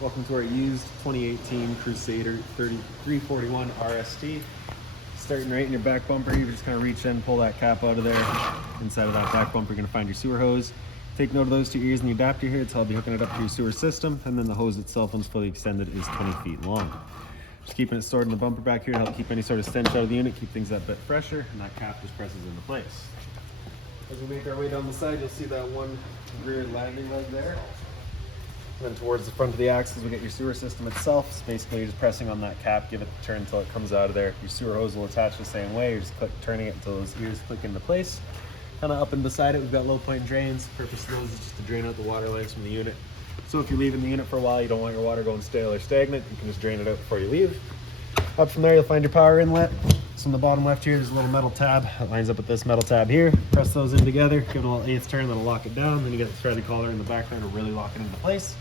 Welcome to our used 2018 Crusader 3341 RST. Starting right in your back bumper, you just kind of reach in, pull that cap out of there. Inside of that back bumper, you're going to find your sewer hose. Take note of those two ears and the adapter here. It's how I'll be hooking it up to your sewer system. And then the hose itself, once fully extended, is 20 feet long. Just keeping it stored in the bumper back here to help keep any sort of stench out of the unit, keep things that bit fresher, and that cap just presses into place. As we make our way down the side, you'll see that one rear landing leg there. And then towards the front of the axle, we get your sewer system itself. So basically, you're just pressing on that cap, give it the turn until it comes out of there. Your sewer hose will attach the same way. You're just turning it until those ears click into place. Kind of up and beside it, we've got low point drains. The purpose of those is just to drain out the water lines from the unit. So if you're leaving the unit for a while, you don't want your water going stale or stagnant, you can just drain it out before you leave. Up from there, you'll find your power inlet. So in the bottom left here, there's a little metal tab that lines up with this metal tab here. Press those in together, give it a little eighth turn, that'll lock it down. Then you get the threaded collar in the back there to really lock it into place.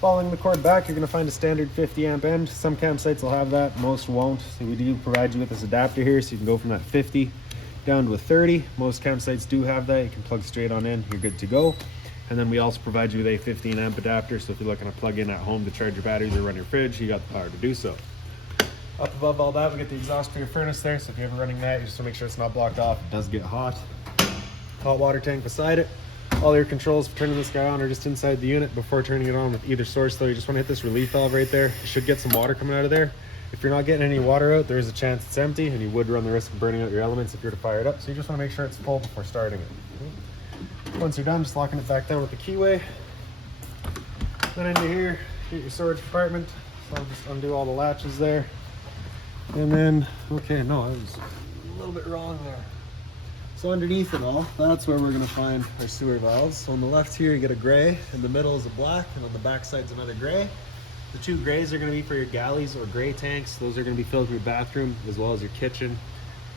Following the cord back, you're going to find a standard 50 amp end. Some campsites will have that, most won't. So we do provide you with this adapter here, so you can go from that 50 down to a 30. Most campsites do have that. You can plug straight on in, you're good to go. And then we also provide you with a 15 amp adapter, so if you're looking to plug in at home to charge your batteries or run your fridge, you got the power to do so. Up above all that, we get the exhaust for your furnace there, so if you're ever running that, you just want to make sure it's not blocked off. It does get hot. Hot water tank beside it. All your controls for turning this guy on are just inside the unit. Before turning it on with either source though, you just want to hit this relief valve right there. You should get some water coming out of there. If you're not getting any water out, there is a chance it's empty, and you would run the risk of burning out your elements if you were to fire it up. So you just want to make sure it's full before starting it. Once you're done, just locking it back down with the keyway. Then into here, get your storage compartment. So I'll just undo all the latches there. And then, okay, no, I was a little bit wrong there. So underneath it all, that's where we're gonna find our sewer valves. So on the left here, you get a gray, in the middle is a black, and on the back side's another gray. The two grays are gonna be for your galleys or gray tanks. Those are gonna be filled from your bathroom as well as your kitchen,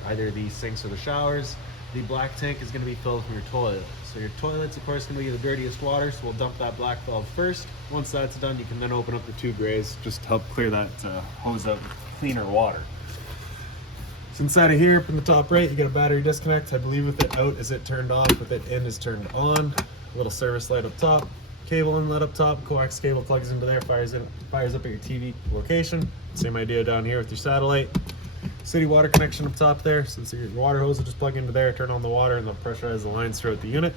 either the sinks or the showers. The black tank is gonna be filled from your toilet. So your toilet's of course gonna be the dirtiest water, so we'll dump that black valve first. Once that's done, you can then open up the two grays just to help clear that hose out with cleaner water. So inside of here, up in the top right, you get a battery disconnect. I believe with it out is it turned off, with it in is turned on. A little service light up top. Cable inlet up top, coax cable plugs into there, fires up at your TV location. Same idea down here with your satellite. City water connection up top there, so your water hose will just plug into there, turn on the water, and they'll pressurize the lines throughout the unit.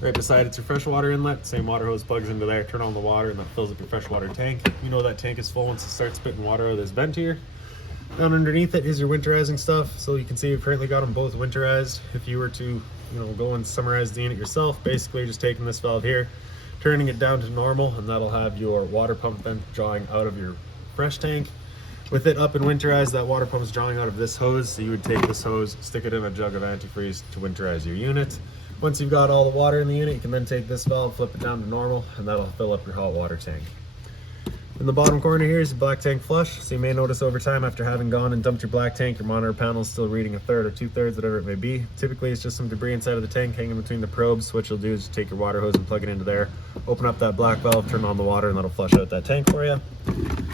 Right beside it's your freshwater inlet, same water hose plugs into there, turn on the water, and that fills up your freshwater tank. You know that tank is full once it starts spitting water out of this vent here. Down underneath it is your winterizing stuff. So you can see you've currently got them both winterized. If you were to, go and summarize the unit yourself, basically just taking this valve here, turning it down to normal, and that'll have your water pump vent drawing out of your fresh tank. With it up and winterized, that water pump is drawing out of this hose. So you would take this hose, stick it in a jug of antifreeze to winterize your unit. Once you've got all the water in the unit, you can then take this valve, flip it down to normal, and that'll fill up your hot water tank. In the bottom corner here is the black tank flush. So you may notice over time after having gone and dumped your black tank, your monitor panel is still reading a third or 2/3, whatever it may be. Typically it's just some debris inside of the tank hanging between the probes. So what you'll do is just take your water hose and plug it into there, open up that black valve, turn on the water, and that'll flush out that tank for you.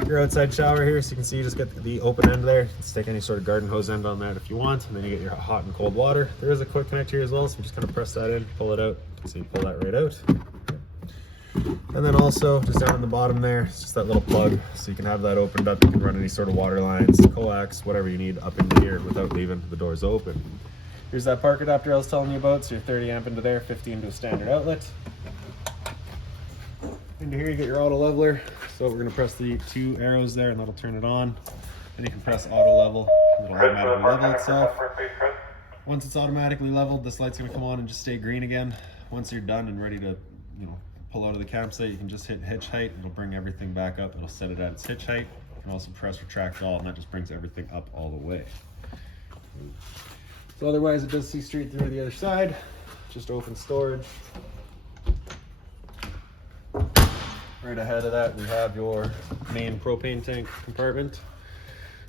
Your outside shower here, so you can see you just get the open end there. Stick any sort of garden hose end on that if you want, and then you get your hot and cold water. There is a quick connect here as well, so you just kind of press that in, pull it out. So you pull that right out. And then also, just down in the bottom there, it's just that little plug, so you can have that opened up. You can run any sort of water lines, coax, whatever you need up into here without leaving the doors open. Here's that park adapter I was telling you about, so your 30 amp into there, 50 into a standard outlet. Into here you get your auto leveler, so we're going to press the two arrows there and that'll turn it on. Then you can press auto level, and it'll automatically level itself. Once it's automatically leveled, this light's going to come on and just stay green again. Once you're done and ready to pull out of the campsite, you can just hit hitch height. It'll bring everything back up. It'll set it at its hitch height. You can also press retract all, and that just brings everything up all the way. So otherwise, it does see straight through to the other side. Just open storage. Right ahead of that, we have your main propane tank compartment.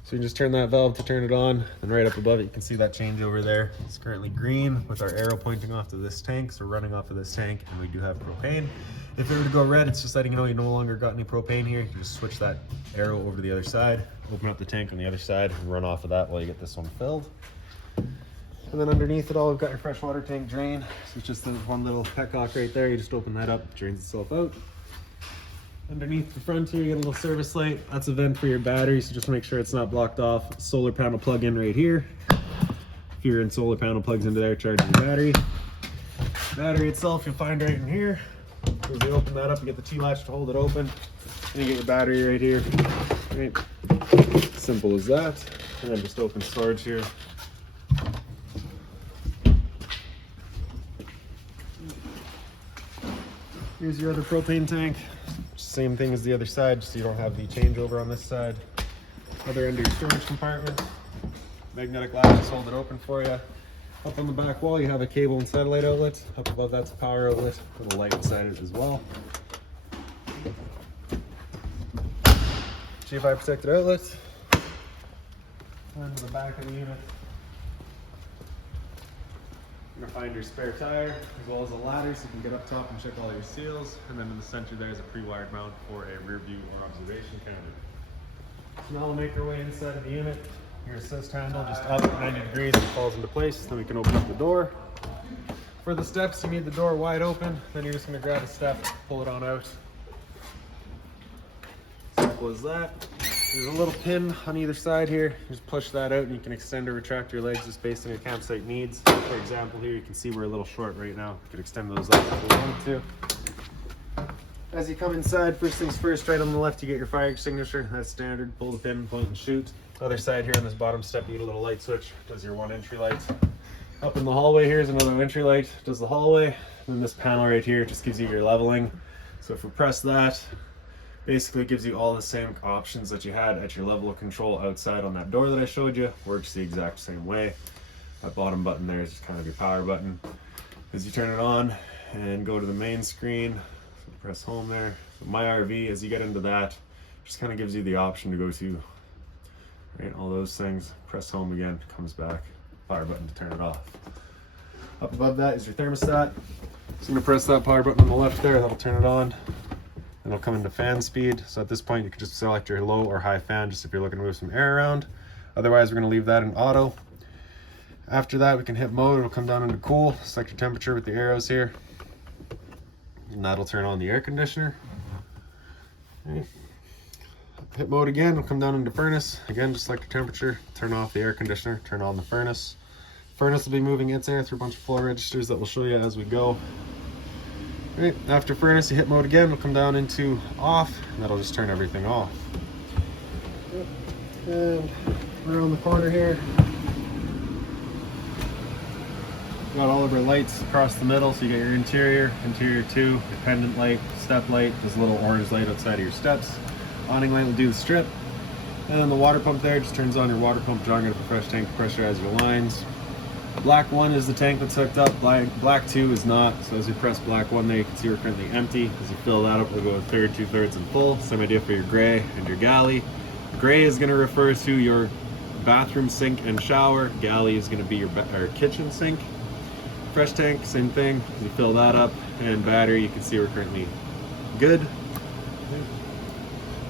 So you can just turn that valve to turn it on, and right up above it, you can see that changeover there. It's currently green with our arrow pointing off to this tank, so running off of this tank, and we do have propane. If it were to go red, it's just letting you know you no longer got any propane here. You can just switch that arrow over to the other side, open up the tank on the other side, and run off of that while you get this one filled. And then underneath it all, we've got your freshwater tank drain. So it's just one little petcock right there. You just open that up, it drains itself out. Underneath the front here, you get a little service light. That's a vent for your battery, so just make sure it's not blocked off. Solar panel plug in right here. If you're in solar panel plugs into there, charging your battery. Battery itself you'll find right in here. As you open that up, you get the T-latch to hold it open. And you get your battery right here. Right. Simple as that. And then just open storage here. Here's your other propane tank. Same thing as the other side, just so you don't have the changeover on this side. Other end of your storage compartment. Magnetic latches hold it open for you. Up on the back wall, you have a cable and satellite outlet. Up above, that's a power outlet with a light inside it as well. G5 protected outlet. And the back of the unit, you're gonna find your spare tire as well as a ladder so you can get up top and check all your seals. And then in the center there is a pre-wired mount for a rear view or observation camera. So now we'll make our way inside of the unit. Your assist handle just up 90 degrees and falls into place. Then we can open up the door. For the steps, you need the door wide open. Then you're just gonna grab a step, pull it on out. Simple as that. There's a little pin on either side here. You just push that out and you can extend or retract your legs just based on your campsite needs. For example, here you can see we're a little short right now. You could extend those legs if you wanted to. As you come inside, first things first, right on the left you get your fire extinguisher. That's standard. Pull the pin, point and shoot. Other side here on this bottom step you get a little light switch. Does your one entry light. Up in the hallway here is another entry light. Does the hallway. And then this panel right here just gives you your leveling. So if we press that, basically it gives you all the same options that you had at your level of control outside on that door that I showed you. Works the exact same way. That bottom button there is just kind of your power button. As you turn it on and go to the main screen, so press home there. So My RV, as you get into that, just kind of gives you the option to go to, right, all those things. Press home again, comes back. Power button to turn it off. Up above that is your thermostat. So I'm gonna press that power button on the left there, that'll turn it on. And it'll come into fan speed. So at this point, you can just select your low or high fan, just if you're looking to move some air around. Otherwise, we're gonna leave that in auto. After that, we can hit mode. It'll come down into cool. Select your temperature with the arrows here. And that'll turn on the air conditioner. Right. Hit mode again, it'll come down into furnace. Again, just select your temperature, turn off the air conditioner, turn on the furnace. Furnace will be moving its air through a bunch of flow registers that we'll show you as we go. Right, after furnace, you hit mode again, it'll come down into off, and that'll just turn everything off. And around the corner here, got all of our lights across the middle. So you got your interior 2, your pendant light, step light, there's a little orange light outside of your steps. Awning light will do the strip. And then the water pump there just turns on your water pump, drawing it up a fresh tank to pressurize your lines. Black 1 is the tank that's hooked up, black 2 is not. So as you press black 1 there, you can see we're currently empty. As you fill that up, we'll go 1/3, 2/3 and full. Same idea for your gray and your galley. Gray is gonna refer to your bathroom sink and shower. Galley is gonna be your kitchen sink. Fresh tank, same thing. As you fill that up, and battery, you can see we're currently good.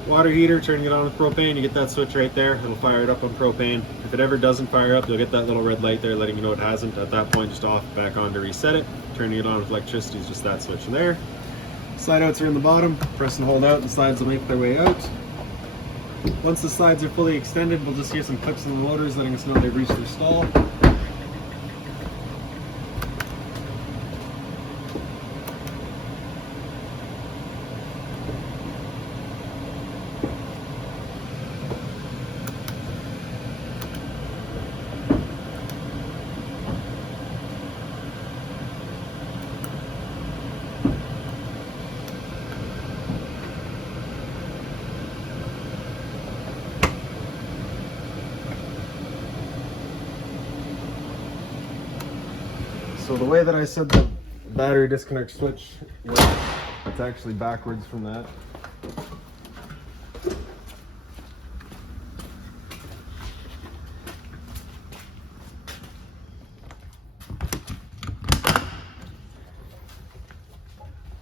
Water heater, turning it on with propane, you get that switch right there. It'll fire it up on propane. If it ever doesn't fire up, you'll get that little red light there letting you know it hasn't. At that point, just off, back on to reset it. Turning it on with electricity is just that switch there. Slide outs are in the bottom. Press and hold out, and slides will make their way out. Once the slides are fully extended, we'll just hear some clicks in the motors letting us know they've reached their stall. So the way that I said the battery disconnect switch works, it's actually backwards from that.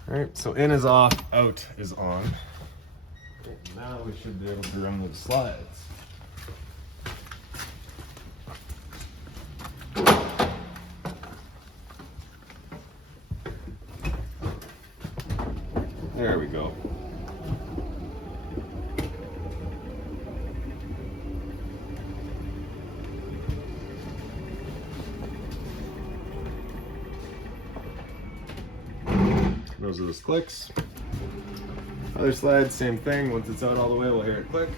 All right, so in is off, out is on. Okay, now we should be able to run those slides. There we go. Those are those clicks. Other slide, same thing. Once it's out all the way, we'll hear it click.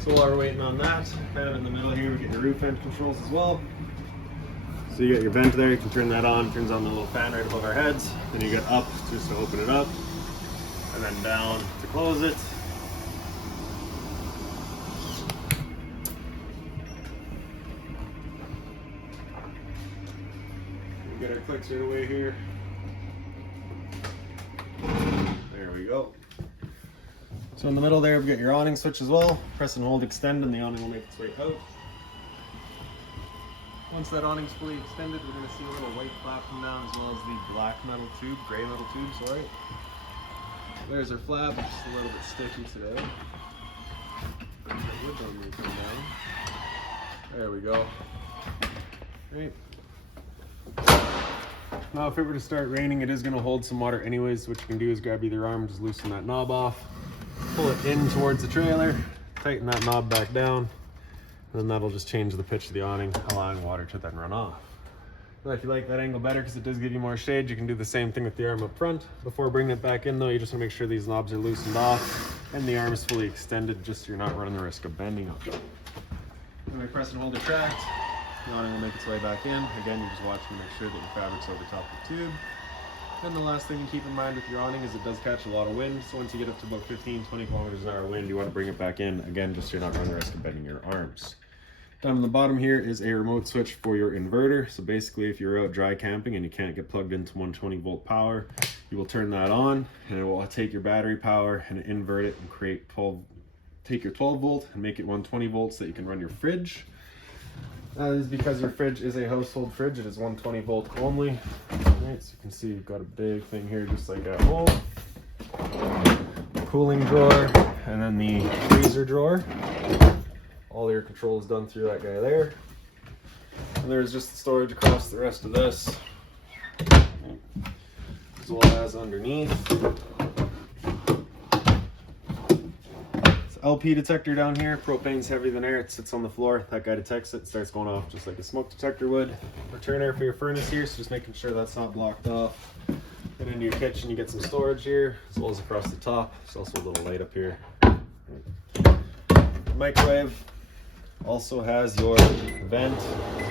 So while we're waiting on that, kind of in the middle here, we get your roof vent controls as well. So you got your vent there, you can turn that on, turns on the little fan right above our heads. Then you get up just to open it up, and then down to close it. We get our clicks right away here. There we go. So in the middle there, we've got your awning switch as well. Press and hold extend and the awning will make its way out. Once that awning's fully extended, we're going to see a little white flap come down as well as the black metal tube, gray metal tube, sorry. There's our flap, it's just a little bit sticky today. Wood normally come down. There we go. Great. Now if it were to start raining, it is going to hold some water anyways. So what you can do is grab either arm, just loosen that knob off, pull it in towards the trailer, tighten that knob back down, and then that'll just change the pitch of the awning, allowing water to then run off. Now if you like that angle better because it does give you more shade, you can do the same thing with the arm up front. Before bringing it back in though, you just want to make sure these knobs are loosened off and the arm is fully extended, just so you're not running the risk of bending up. When we press and hold the tract, the awning will make its way back in. Again, you're just watching to make sure that your fabric's over top of the tube. And the last thing to keep in mind with your awning is it does catch a lot of wind. So once you get up to about 15-20 kilometers an hour wind, you want to bring it back in, again, just so you're not running the risk of bending your arms. Down on the bottom here is a remote switch for your inverter. So basically, if you're out dry camping and you can't get plugged into 120 volt power, you will turn that on and it will take your battery power and invert it and take your 12 volt and make it 120 volts so that you can run your fridge. That is because your fridge is a household fridge. It is 120 volt only. Right, so you can see you've got a big thing here just like at home. Cooling drawer, and then the freezer drawer. All your control is done through that guy there. And there's just the storage across the rest of this, as well as underneath. LP detector down here. Propane's heavier than air. It sits on the floor. That guy detects it. It starts going off just like a smoke detector would. Return air for your furnace here, so just making sure that's not blocked off. Get into your kitchen, you get some storage here, as well as across the top. There's also a little light up here. Microwave also has your vent,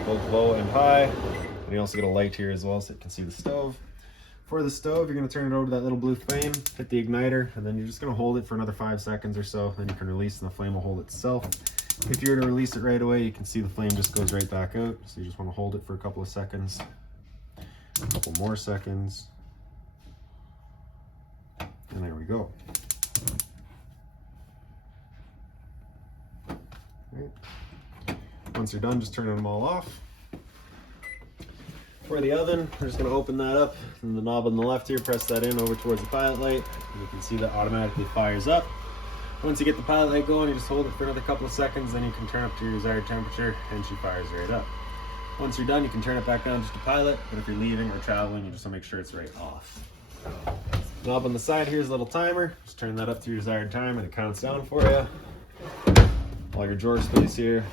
both low and high. And you also get a light here as well, so you can see the stove. For the stove, you're going to turn it over to that little blue flame, hit the igniter, and then you're just going to hold it for another 5 seconds or so. Then you can release and the flame will hold itself. If you were to release it right away, you can see the flame just goes right back out. So you just want to hold it for a couple of seconds, a couple more seconds, and there we go. Right. Once you're done, just turn them all off. For the oven, we're just going to open that up, and the knob on the left here, press that in over towards the pilot light, and you can see that automatically fires up. Once you get the pilot light going, you just hold it for another couple of seconds, then you can turn up to your desired temperature, and she fires right up. Once you're done, you can turn it back down just to pilot, but if you're leaving or traveling, you just want to make sure it's right off. Knob on the side here is a little timer. Just turn that up to your desired time, and it counts down for you. All your drawer space here.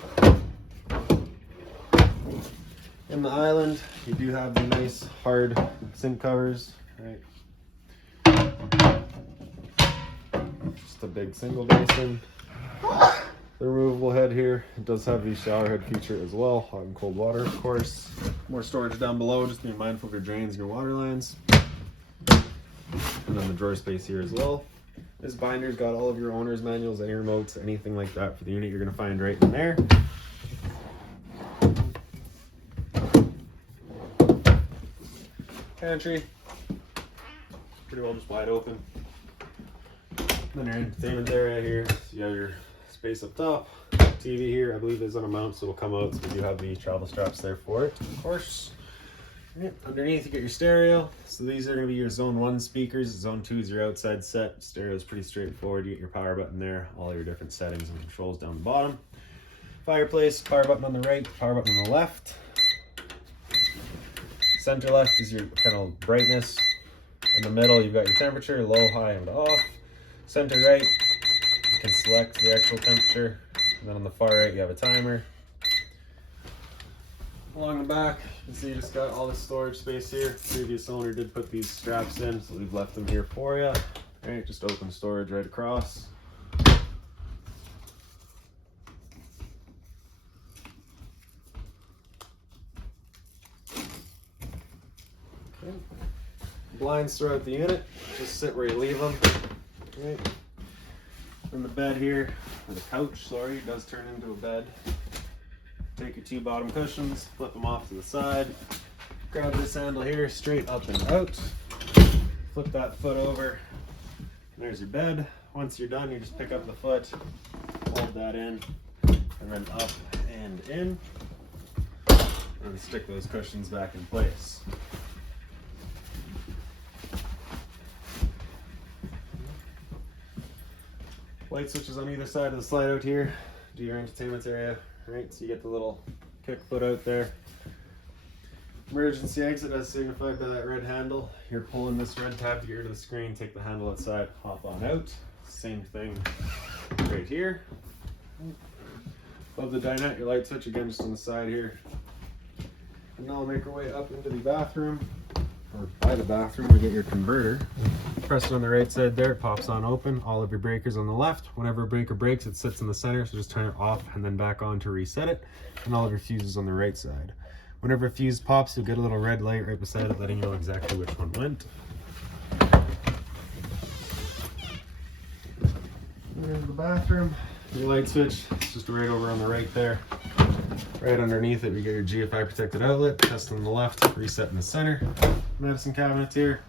In the island, you do have the nice hard sink covers, right? Just a big single basin. The removable head here, it does have the shower head feature as well, hot and cold water, of course. More storage down below, just be mindful of your drains and your water lines. And then the drawer space here as well. This binder's got all of your owner's manuals, any remotes, anything like that for the unit you're going to find right in there. Pantry, pretty well just wide open. Then your entertainment area here, so you have your space up top. TV here, I believe is on a mount, so it'll come out. So we do have the travel straps there for it, of course. Right. Underneath you get your stereo. So these are going to be your zone 1 speakers. Zone 2 is your outside set. Stereo is pretty straightforward. You get your power button there, all your different settings and controls down the bottom. Fireplace, power button on the right, power button on the left. Center left is your kind of brightness. In the middle, you've got your temperature, low, high, and off. Center right, you can select the actual temperature. And then on the far right, you have a timer. Along the back, you can see you just got all the storage space here. Previous owner did put these straps in, so we've left them here for you. All right, just open storage right across. Okay. Blinds throughout the unit, just sit where you leave them. Okay. From the bed here, or the couch, sorry, it does turn into a bed. Take your two bottom cushions, flip them off to the side, grab this handle here, straight up and out, flip that foot over, and there's your bed. Once you're done, you just pick up the foot, hold that in, and then up and in, and stick those cushions back in place. Light switches on either side of the slide out here, do your entertainment area. Right, so you get the little kick foot out there. Emergency exit as signified by that red handle. You're pulling this red tab to get rid of the screen, take the handle outside, hop on out. Same thing right here. Above the dinette, your light switch again just on the side here. And now we'll make our way up into the bathroom, or by the bathroom, we get your converter. Press it on the right side there, it pops on open. All of your breakers on the left. Whenever a breaker breaks, it sits in the center, so just turn it off and then back on to reset it. And all of your fuses on the right side. Whenever a fuse pops, you'll get a little red light right beside it, letting you know exactly which one went. There's the bathroom. Your light switch, it's just right over on the right there. Right underneath it, we get your GFI protected outlet. Test on the left, reset in the center. Medicine cabinet here.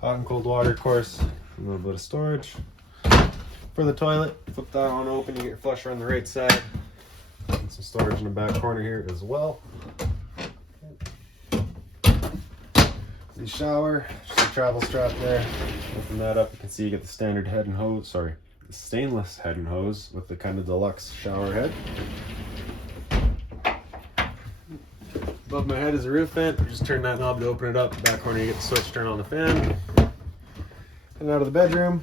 Hot and cold water, of course, a little bit of storage. For the toilet, flip that on open, you get your flusher on the right side. And some storage in the back corner here as well. The shower, just a travel strap there. Open that up, you can see you get the standard head and hose, sorry, the stainless head and hose with the kind of deluxe shower head. Above my head is a roof vent. You just turn that knob to open it up. Back corner, you get the switch, turn on the fan. And out of the bedroom,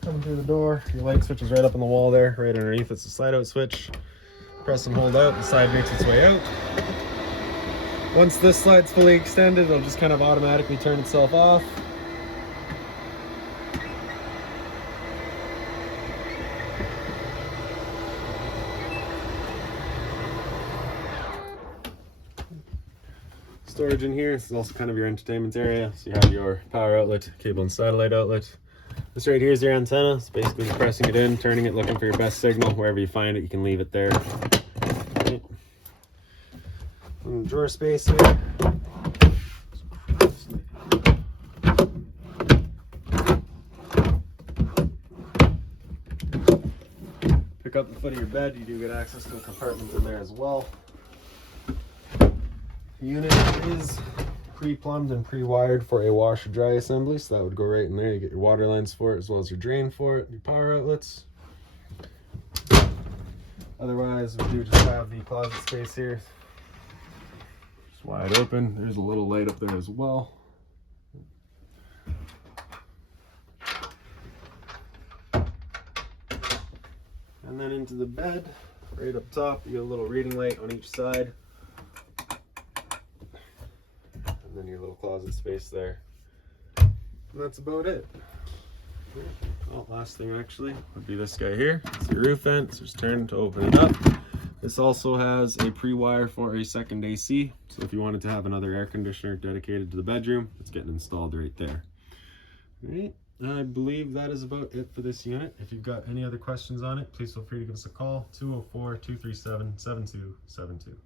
coming through the door, your light switch is right up on the wall there. Right underneath, it's a slide out switch. Press and hold out, the slide makes its way out. Once this slide's fully extended, it'll just kind of automatically turn itself off. Storage in here. This is also kind of your entertainment area. So you have your power outlet, cable and satellite outlet. This right here is your antenna. It's basically just pressing it in, turning it, looking for your best signal. Wherever you find it, you can leave it there. Okay. Drawer space here. Pick up the foot of your bed. You do get access to a compartment in there as well. The unit is pre-plumbed and pre-wired for a washer dry assembly, so that would go right in there. You get your water lines for it as well as your drain for it, your power outlets. Otherwise, we do just have the closet space here. Just wide open. There's a little light up there as well. And then into the bed, right up top, you get a little reading light on each side. And then your little closet space there. And that's about it. Well, last thing actually would be this guy here. It's your roof vent, so just turn to open it up. This also has a pre-wire for a second AC, so if you wanted to have another air conditioner dedicated to the bedroom, it's getting installed right there. All right, I believe that is about it for this unit. If you've got any other questions on it, please feel free to give us a call, 204-237-7272.